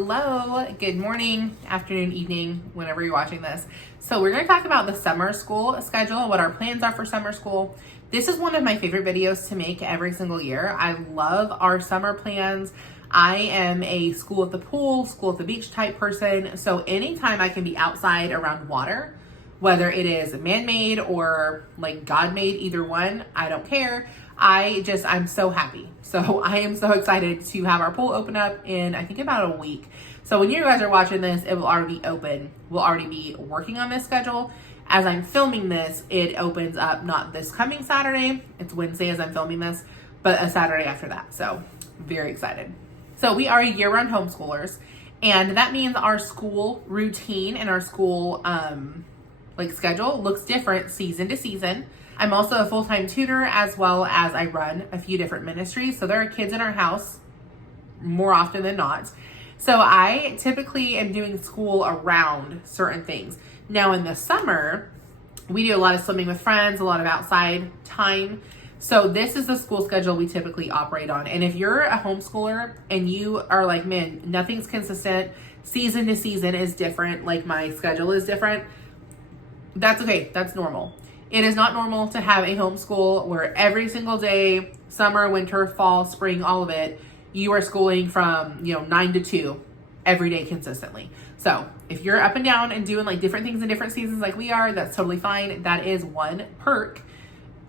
Hello, good morning, afternoon, evening, whenever you're watching this. So we're going to talk about the summer school schedule, what our plans are for summer school. This is one of my favorite videos to make every single year. I love our summer plans. I am a school at the pool, school at the beach type person. So anytime I can be outside around water, whether it is man-made or like God-made, either one, I don't care. I'm so happy. So I am so excited to have our pool open up in, I think, about a week. So when you guys are watching this, it will already be open. We'll already be working on this schedule. As I'm filming this, it opens up not this coming Saturday. It's Wednesday as I'm filming this, but a Saturday after that. So very excited. So we are year-round homeschoolers, and that means our school routine and our school schedule looks different season to season. I'm also a full-time tutor, as well as I run a few different ministries. So there are kids in our house more often than not. So I typically am doing school around certain things. Now in the summer, we do a lot of swimming with friends, a lot of outside time. So this is the school schedule we typically operate on. And if you're a homeschooler and you are like, man, nothing's consistent, season to season is different, like my schedule is different, that's okay. That's normal. It is not normal to have a homeschool where every single day, summer, winter, fall, spring, all of it, you are schooling from, 9 to 2 every day consistently. So if you're up and down and doing like different things in different seasons like we are, that's totally fine. That is one perk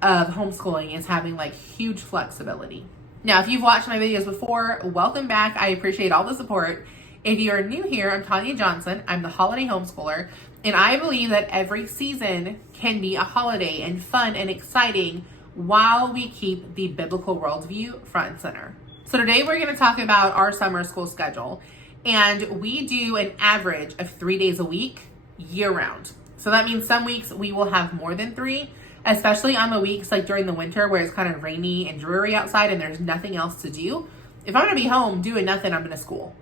of homeschooling, is having like huge flexibility. Now, if you've watched my videos before, welcome back. I appreciate all the support. If you're new here, I'm Tanya Johnson. I'm the holiday homeschooler, and I believe that every season can be a holiday and fun and exciting while we keep the biblical worldview front and center. So today we're going to talk about our summer school schedule, and we do an average of 3 days a week year round. So that means some weeks we will have more than 3, especially on the weeks like during the winter where it's kind of rainy and dreary outside and there's nothing else to do. If I'm going to be home doing nothing, I'm going to school.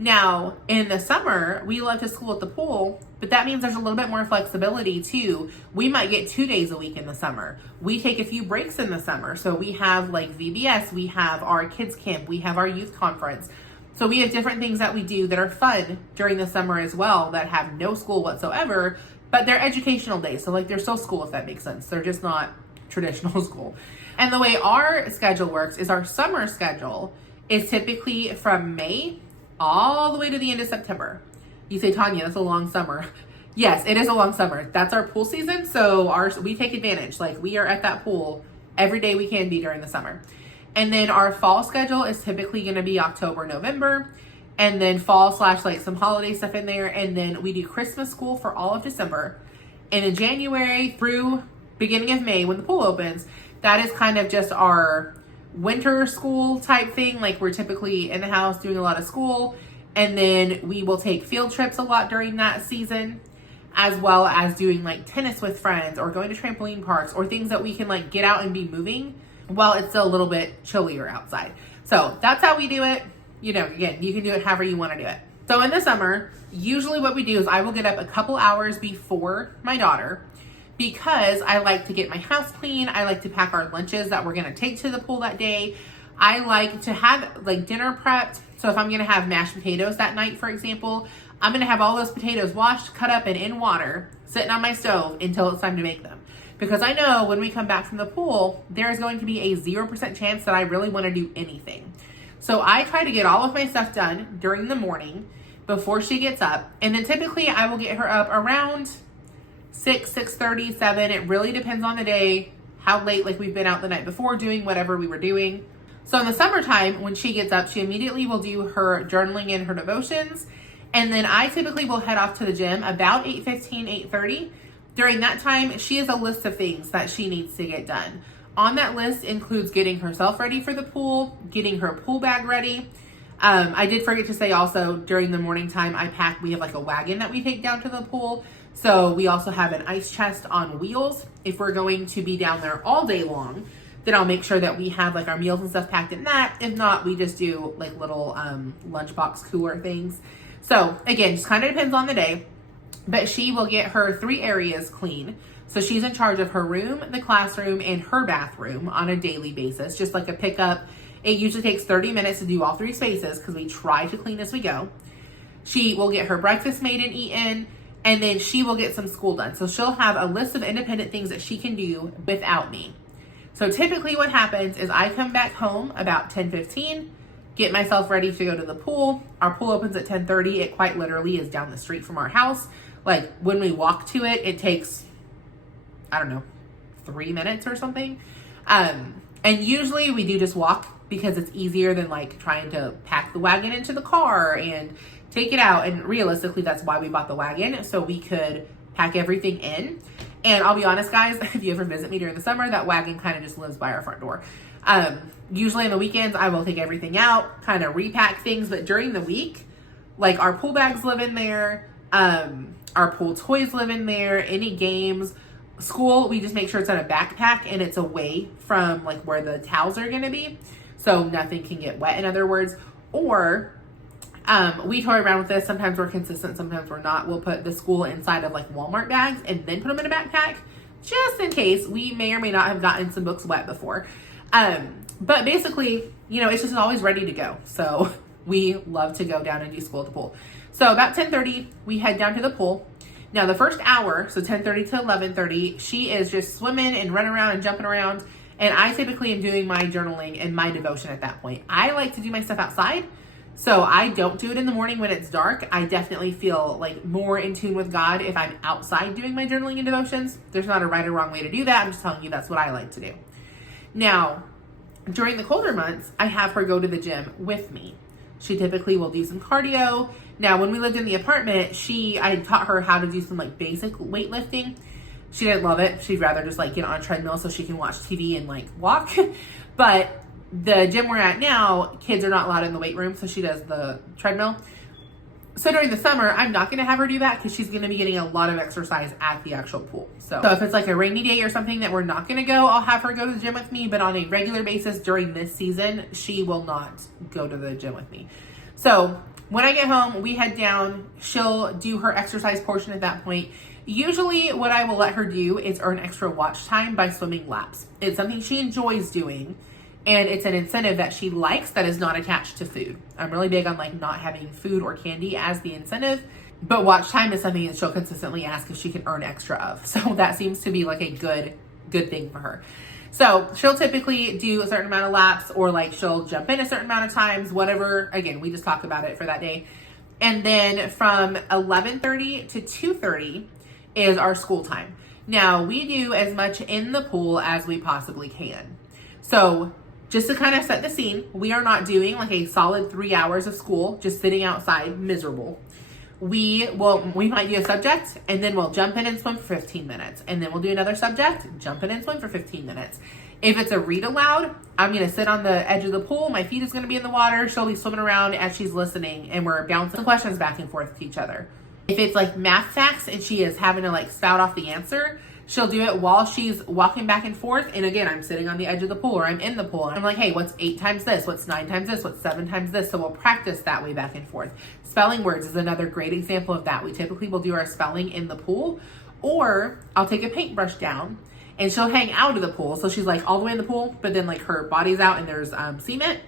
Now, in the summer, we love to school at the pool, but that means there's a little bit more flexibility too. We might get 2 days a week in the summer. We take a few breaks in the summer. So we have like VBS, we have our kids camp, we have our youth conference. So we have different things that we do that are fun during the summer as well, that have no school whatsoever, but they're educational days. So like they're still school, if that makes sense. They're just not traditional school. And the way our schedule works is our summer schedule is typically from May all the way to the end of September. You say, Tanya, that's a long summer. Yes, it is a long summer. That's our pool season. So we take advantage. Like we are at that pool every day we can be during the summer. And then our fall schedule is typically going to be October, November, and then fall / like some holiday stuff in there. And then we do Christmas school for all of December. And in January through beginning of May, when the pool opens, that is kind of just our winter school type thing. Like we're typically in the house doing a lot of school, and then we will take field trips a lot during that season, as well as doing like tennis with friends or going to trampoline parks or things that we can like get out and be moving while it's still a little bit chillier outside. So that's how we do it. Again, you can do it however you want to do it. So in the summer, usually what we do is I will get up a couple hours before my daughter, because I like to get my house clean. I like to pack our lunches that we're going to take to the pool that day. I like to have like dinner prepped. So if I'm going to have mashed potatoes that night, for example, I'm going to have all those potatoes washed, cut up, and in water, sitting on my stove until it's time to make them. Because I know when we come back from the pool, there is going to be a 0% chance that I really want to do anything. So I try to get all of my stuff done during the morning before she gets up. And then typically I will get her up around 6:30, 7. It really depends on the day, how late like we've been out the night before doing whatever we were doing. So in the summertime, when she gets up, she immediately will do her journaling and her devotions. And then I typically will head off to the gym about 8:15, 8:30. During that time, she has a list of things that she needs to get done. On that list includes getting herself ready for the pool, getting her pool bag ready. I did forget to say also, during the morning time, we have like a wagon that we take down to the pool. So we also have an ice chest on wheels. If we're going to be down there all day long, then I'll make sure that we have like our meals and stuff packed in that. If not, we just do like little lunchbox cooler things. So again, just kind of depends on the day. But she will get her 3 areas clean. So she's in charge of her room, the classroom, and her bathroom on a daily basis, just like a pickup. It usually takes 30 minutes to do all 3 spaces because we try to clean as we go. She will get her breakfast made and eaten, and then she will get some school done. So she'll have a list of independent things that she can do without me. So typically what happens is I come back home about 10:15, get myself ready to go to the pool. Our pool opens at 10:30. It quite literally is down the street from our house. Like when we walk to it, it takes, I don't know, 3 minutes or something. And usually we do just walk because it's easier than like trying to pack the wagon into the car and take it out. And realistically, that's why we bought the wagon, so we could pack everything in. And I'll be honest, guys, if you ever visit me during the summer, that wagon kind of just lives by our front door. Usually on the weekends, I will take everything out, kind of repack things. But during the week, like our pool bags live in there. Our pool toys live in there. Any games, school, we just make sure it's in a backpack and it's away from like where the towels are going to be. So nothing can get wet, in other words. Or we toy around with this. Sometimes we're consistent, sometimes we're not. We'll put the school inside of like Walmart bags and then put them in a backpack just in case. We may or may not have gotten some books wet before. But basically, you know, it's just always ready to go. So we love to go down and do school at the pool. So about 10:30, we head down to the pool. Now the first hour, so 10:30 to 11:30, she is just swimming and running around and jumping around. And I typically am doing my journaling and my devotion at that point. I like to do my stuff outside. So I don't do it in the morning when it's dark. I definitely feel like more in tune with God if I'm outside doing my journaling and devotions. There's not a right or wrong way to do that. I'm just telling you that's what I like to do. Now, during the colder months, I have her go to the gym with me. She typically will do some cardio. Now, when we lived in the apartment, I taught her how to do some like basic weightlifting. She didn't love it. She'd rather just like get on a treadmill so she can watch TV and like walk. But the gym we're at now, kids are not allowed in the weight room, so she does the treadmill. So during the summer, I'm not going to have her do that because she's going to be getting a lot of exercise at the actual pool. So if it's like a rainy day or something that we're not going to go, I'll have her go to the gym with me. But on a regular basis during this season, she will not go to the gym with me. So when I get home, we head down. She'll do her exercise portion at that point. Usually what I will let her do is earn extra watch time by swimming laps. It's something she enjoys doing. And it's an incentive that she likes that is not attached to food. I'm really big on like not having food or candy as the incentive, but watch time is something that she'll consistently ask if she can earn extra of. So that seems to be like a good thing for her. So she'll typically do a certain amount of laps, or like she'll jump in a certain amount of times, whatever. Again, we just talk about it for that day. And then from 11:30 to 2:30 is our school time. Now we do as much in the pool as we possibly can. So just to kind of set the scene, we are not doing like a solid 3 hours of school, just sitting outside miserable. We might do a subject and then we'll jump in and swim for 15 minutes. And then we'll do another subject, jump in and swim for 15 minutes. If it's a read aloud, I'm going to sit on the edge of the pool. My feet is going to be in the water. She'll be swimming around as she's listening and we're bouncing questions back and forth to each other. If it's like math facts and she is having to like spout off the answer, she'll do it while she's walking back and forth. And again, I'm sitting on the edge of the pool or I'm in the pool. And I'm like, hey, what's 8 times this? What's 9 times this? What's 7 times this? So we'll practice that way back and forth. Spelling words is another great example of that. We typically will do our spelling in the pool, or I'll take a paintbrush down and she'll hang out of the pool. So she's like all the way in the pool, but then like her body's out and there's cement.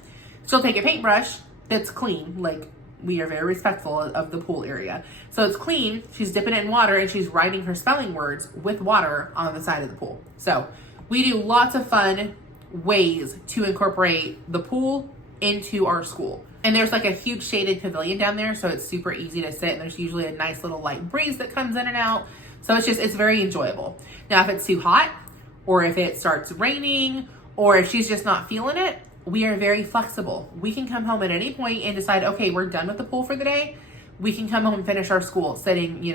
She'll take a paintbrush that's clean, like we are very respectful of the pool area. So it's clean. She's dipping it in water and she's writing her spelling words with water on the side of the pool. So we do lots of fun ways to incorporate the pool into our school. And there's like a huge shaded pavilion down there, so it's super easy to sit. And there's usually a nice little light breeze that comes in and out. So it's very enjoyable. Now, if it's too hot, or if it starts raining, or if she's just not feeling it, we are very flexible. We can come home at any point and decide, okay, we're done with the pool for the day. We can come home and finish our school sitting,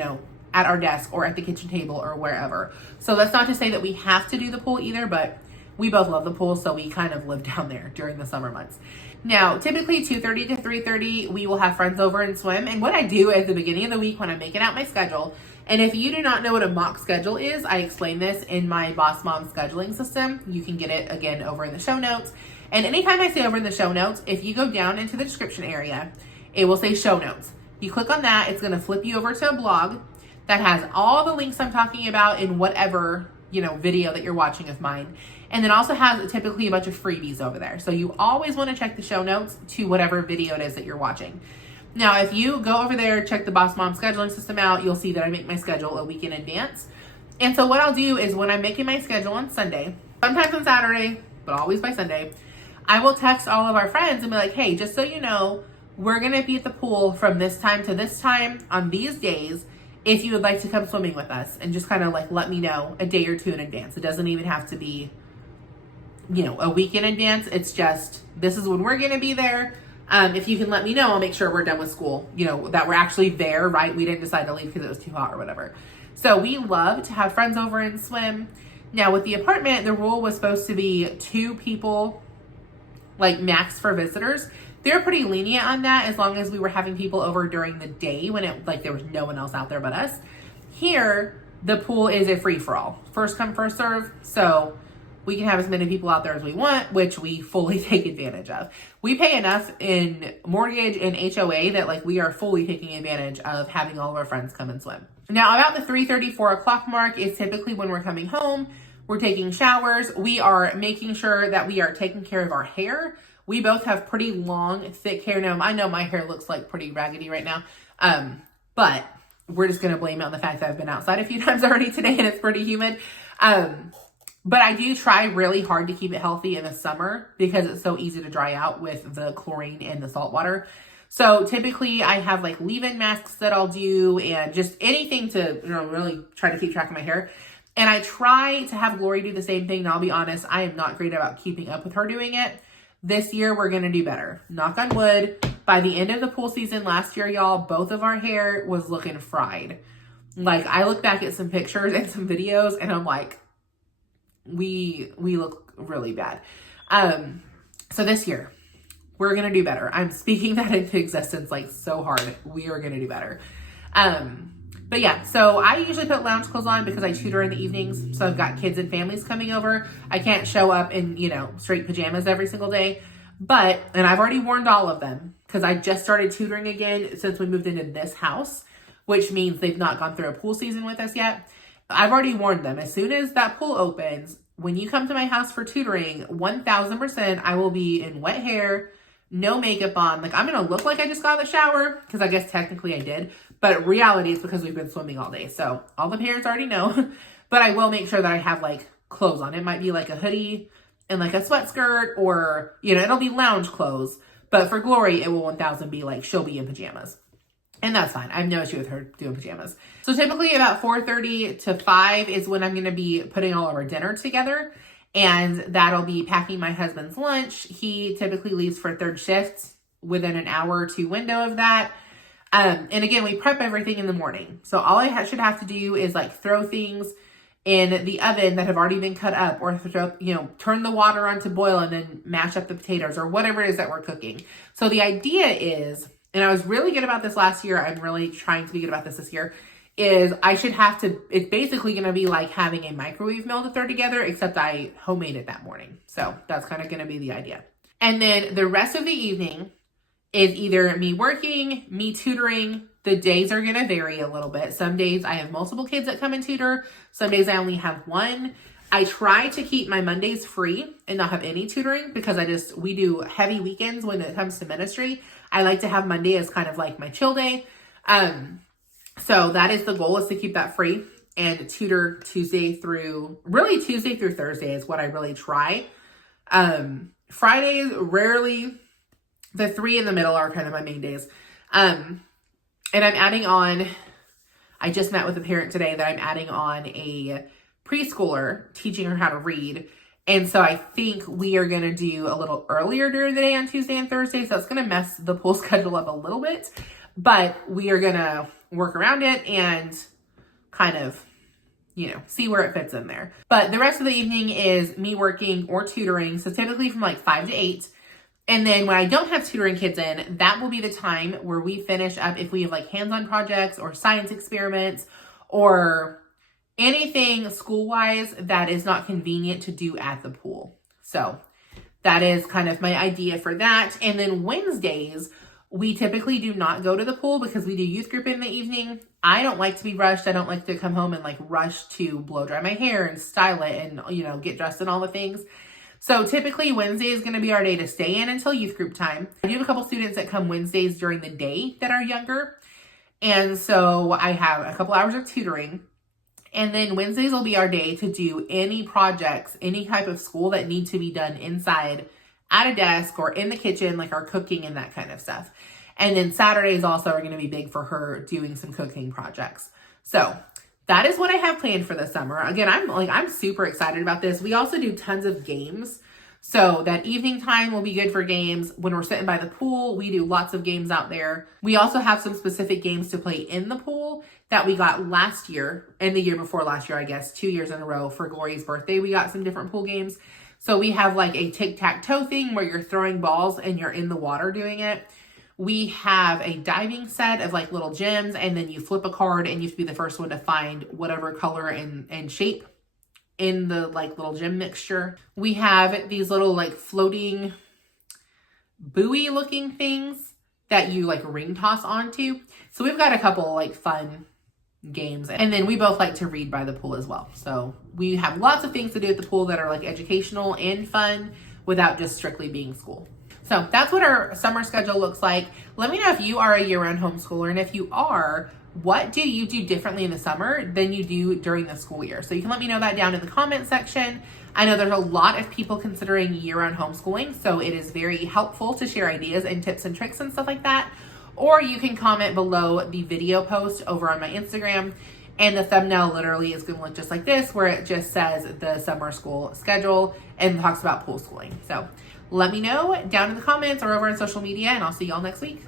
at our desk or at the kitchen table or wherever. So that's not to say that we have to do the pool either, but we both love the pool, so we kind of live down there during the summer months. Now, typically 2:30 to 3:30, we will have friends over and swim. And what I do at the beginning of the week when I'm making out my schedule, and if you do not know what a mock schedule is, I explain this in my Boss Mom scheduling system. You can get it again over in the show notes. And anytime I say over in the show notes, if you go down into the description area, it will say show notes. You click on that, it's going to flip you over to a blog that has all the links I'm talking about in whatever, video that you're watching of mine. And then also has typically a bunch of freebies over there. So you always want to check the show notes to whatever video it is that you're watching. Now, if you go over there, check the Boss Mom scheduling system out, you'll see that I make my schedule a week in advance. And so what I'll do is when I'm making my schedule on Sunday, sometimes on Saturday, but always by Sunday, I will text all of our friends and be like, hey, just so you know, we're going to be at the pool from this time to this time on these days if you would like to come swimming with us, and just kind of like let me know a day or two in advance. It doesn't even have to be, a week in advance. It's just, this is when we're going to be there. If you can let me know, I'll make sure we're done with school, that we're actually there, right? We didn't decide to leave because it was too hot or whatever. So we love to have friends over and swim. Now with the apartment, the rule was supposed to be 2 people, like max for visitors. They're pretty lenient on that as long as we were having people over during the day when there was no one else out there but us. Here, the pool is a free-for-all. First come, first serve. So we can have as many people out there as we want, which we fully take advantage of. We pay enough in mortgage and HOA that we are fully taking advantage of having all of our friends come and swim. Now about the 3:30, 4 o'clock mark is typically when we're coming home. We're taking showers. We are making sure that we are taking care of our hair. We both have pretty long, thick hair. Now, I know my hair looks like pretty raggedy right now, but we're just going to blame it on the fact that I've been outside a few times already today and it's pretty humid. But I do try really hard to keep it healthy in the summer because it's so easy to dry out with the chlorine and the salt water. So typically I have leave-in masks that I'll do and just anything to really try to keep track of my hair. And I try to have Glory do the same thing. Now, I'll be honest, I am not great about keeping up with her doing it. This year, we're going to do better. Knock on wood. By the end of the pool season last year, y'all, both of our hair was looking fried. I look back at some pictures and some videos, and I'm like, we look really bad. So this year, we're going to do better. I'm speaking that into existence so hard. We are going to do better. But yeah, so I usually put lounge clothes on because I tutor in the evenings. So I've got kids and families coming over. I can't show up in, straight pajamas every single day. And I've already warned all of them because I just started tutoring again since we moved into this house, which means they've not gone through a pool season with us yet. I've already warned them. As soon as that pool opens, when you come to my house for tutoring, 1000% I will be in wet hair, no makeup on. I'm going to look like I just got out of the shower because I guess technically I did. But reality is because we've been swimming all day. So all the parents already know. But I will make sure that I have clothes on. It might be a hoodie and a sweat skirt or, it'll be lounge clothes. But for Glory, it will 1000 be she'll be in pajamas. And that's fine. I have no issue with her doing pajamas. So typically about 4:30 to 5 is when I'm going to be putting all of our dinner together. And that'll be packing my husband's lunch. He typically leaves for 3rd shift within an hour or 2 window of that. And again, we prep everything in the morning. So all I should have to do is throw things in the oven that have already been cut up or turn the water on to boil and then mash up the potatoes or whatever it is that we're cooking. So the idea is, and I was really good about this last year, I'm really trying to be good about this year, is it's basically going to be like having a microwave meal to throw together, except I homemade it that morning. So that's kind of going to be the idea. And then the rest of the evening is either me working, me tutoring. The days are going to vary a little bit. Some days I have multiple kids that come and tutor. Some days I only have one. I try to keep my Mondays free and not have any tutoring because we do heavy weekends when it comes to ministry. I like to have Monday as kind of my chill day. So that is the goal, is to keep that free and tutor Tuesday through Thursday is what I really try. Fridays, rarely. The 3 in the middle are kind of my main days. And I'm adding on, I just met with a parent today that I'm adding on a preschooler, teaching her how to read. And so I think we are going to do a little earlier during the day on Tuesday and Thursday. So it's going to mess the pool schedule up a little bit. But we are going to work around it and kind of, see where it fits in there. But the rest of the evening is me working or tutoring. So typically from 5 to 8. And then when I don't have tutoring kids in, that will be the time where we finish up if we have hands-on projects or science experiments or anything school-wise that is not convenient to do at the pool. So that is kind of my idea for that. And then Wednesdays, we typically do not go to the pool because we do youth group in the evening. I don't like to be rushed. I don't like to come home and rush to blow dry my hair and style it and, get dressed and all the things. So typically Wednesday is going to be our day to stay in until youth group time. I do have a couple students that come Wednesdays during the day that are younger. And so I have a couple hours of tutoring. And then Wednesdays will be our day to do any projects, any type of school that need to be done inside at a desk or in the kitchen, like our cooking and that kind of stuff. And then Saturdays also are going to be big for her doing some cooking projects. So that is what I have planned for the summer. Again, I'm super excited about this. We also do tons of games. So that evening time will be good for games. When we're sitting by the pool, we do lots of games out there. We also have some specific games to play in the pool that we got last year and the year before last year, I guess, 2 years in a row for Glory's birthday. We got some different pool games. So we have like a tic-tac-toe thing where you're throwing balls and you're in the water doing it. We have a diving set of like little gems, and then you flip a card and you have to be the first one to find whatever color and shape in the like little gem mixture. We have these little like floating buoy looking things that you like ring toss onto. So we've got a couple like fun games. And then we both like to read by the pool as well. So we have lots of things to do at the pool that are like educational and fun without just strictly being school. So that's what our summer schedule looks like. Let me know if you are a year-round homeschooler, and if you are, what do you do differently in the summer than you do during the school year? So you can let me know that down in the comment section. I know there's a lot of people considering year-round homeschooling, so it is very helpful to share ideas and tips and tricks and stuff like that. Or you can comment below the video post over on my Instagram, and the thumbnail literally is going to look just like this, where it just says the summer school schedule and talks about pool schooling. So let me know down in the comments or over on social media, and I'll see y'all next week.